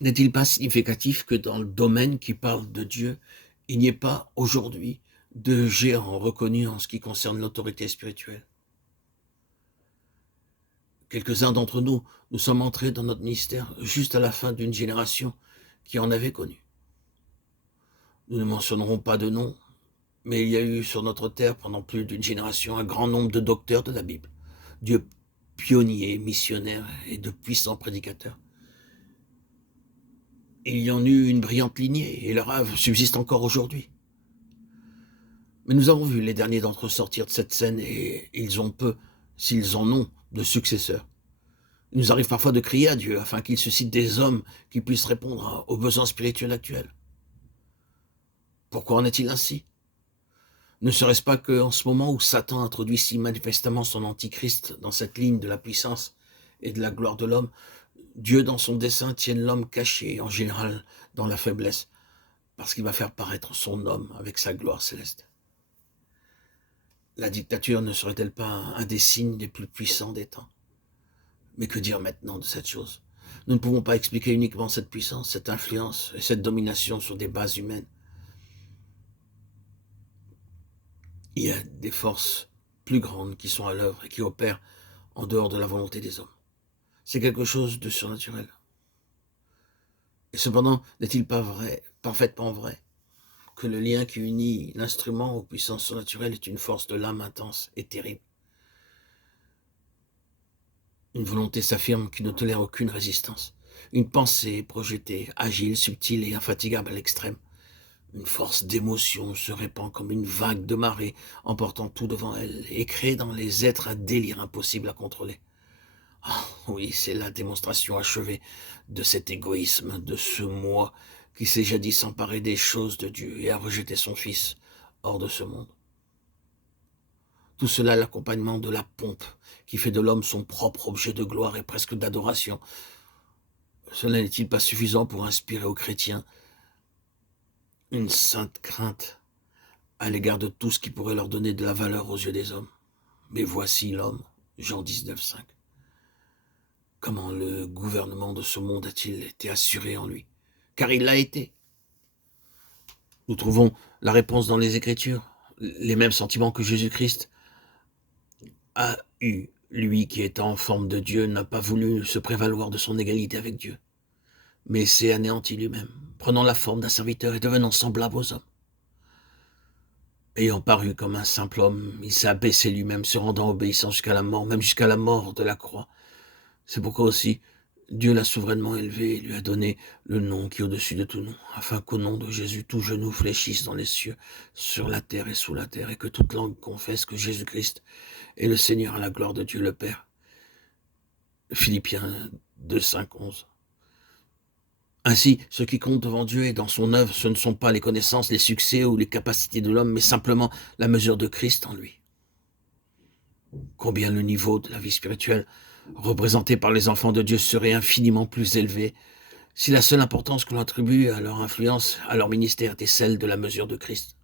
N'est-il pas significatif que dans le domaine qui parle de Dieu, il n'y ait pas aujourd'hui de géant reconnu en ce qui concerne l'autorité spirituelle? Quelques-uns d'entre nous, nous sommes entrés dans notre ministère juste à la fin d'une génération qui en avait connu. Nous ne mentionnerons pas de nom, mais il y a eu sur notre terre pendant plus d'une génération un grand nombre de docteurs de la Bible, Dieu pionniers, missionnaires et de puissants prédicateurs. Il y en eut une brillante lignée, et leur œuvre subsiste encore aujourd'hui. Mais nous avons vu les derniers d'entre eux sortir de cette scène, et ils ont peu, s'ils en ont, de successeurs. Il nous arrive parfois de crier à Dieu afin qu'il suscite des hommes qui puissent répondre aux besoins spirituels actuels. Pourquoi en est-il ainsi? Ne serait-ce pas qu'en ce moment où Satan introduit si manifestement son antichrist dans cette ligne de la puissance et de la gloire de l'homme, Dieu dans son dessein tienne l'homme caché, en général dans la faiblesse, parce qu'il va faire paraître son homme avec sa gloire céleste. La dictature ne serait-elle pas un des signes les plus puissants des temps? Mais que dire maintenant de cette chose? Nous ne pouvons pas expliquer uniquement cette puissance, cette influence et cette domination sur des bases humaines. Il y a des forces plus grandes qui sont à l'œuvre et qui opèrent en dehors de la volonté des hommes. C'est quelque chose de surnaturel. Et cependant, n'est-il pas vrai, parfaitement vrai, que le lien qui unit l'instrument aux puissances surnaturelles est une force de l'âme intense et terrible? Une volonté s'affirme qui ne tolère aucune résistance. Une pensée projetée, agile, subtile et infatigable à l'extrême. Une force d'émotion se répand comme une vague de marée, emportant tout devant elle, et crée dans les êtres un délire impossible à contrôler. Ah, oui, c'est la démonstration achevée de cet égoïsme, de ce moi qui s'est jadis emparé des choses de Dieu et a rejeté son Fils hors de ce monde. Tout cela à l'accompagnement de la pompe qui fait de l'homme son propre objet de gloire et presque d'adoration. Cela n'est-il pas suffisant pour inspirer aux chrétiens une sainte crainte à l'égard de tout ce qui pourrait leur donner de la valeur aux yeux des hommes? Mais voici l'homme, Jean 19,5. Comment le gouvernement de ce monde a-t-il été assuré en lui? Car il l'a été. Nous trouvons la réponse dans les Écritures, les mêmes sentiments que Jésus-Christ a eu. Lui qui est en forme de Dieu n'a pas voulu se prévaloir de son égalité avec Dieu, mais s'est anéanti lui-même, prenant la forme d'un serviteur et devenant semblable aux hommes. Ayant paru comme un simple homme, il s'est abaissé lui-même, se rendant obéissant jusqu'à la mort, même jusqu'à la mort de la croix. C'est pourquoi aussi Dieu l'a souverainement élevé et lui a donné le nom qui est au-dessus de tout nom, afin qu'au nom de Jésus, tout genou fléchisse dans les cieux, sur la terre et sous la terre, et que toute langue confesse que Jésus-Christ est le Seigneur à la gloire de Dieu le Père. Philippiens 2, 5, 11. Ainsi, ce qui compte devant Dieu et dans son œuvre, ce ne sont pas les connaissances, les succès ou les capacités de l'homme, mais simplement la mesure de Christ en lui. Combien le niveau de la vie spirituelle représenté par les enfants de Dieu serait infiniment plus élevé si la seule importance qu'on attribue à leur influence, à leur ministère, était celle de la mesure de Christ.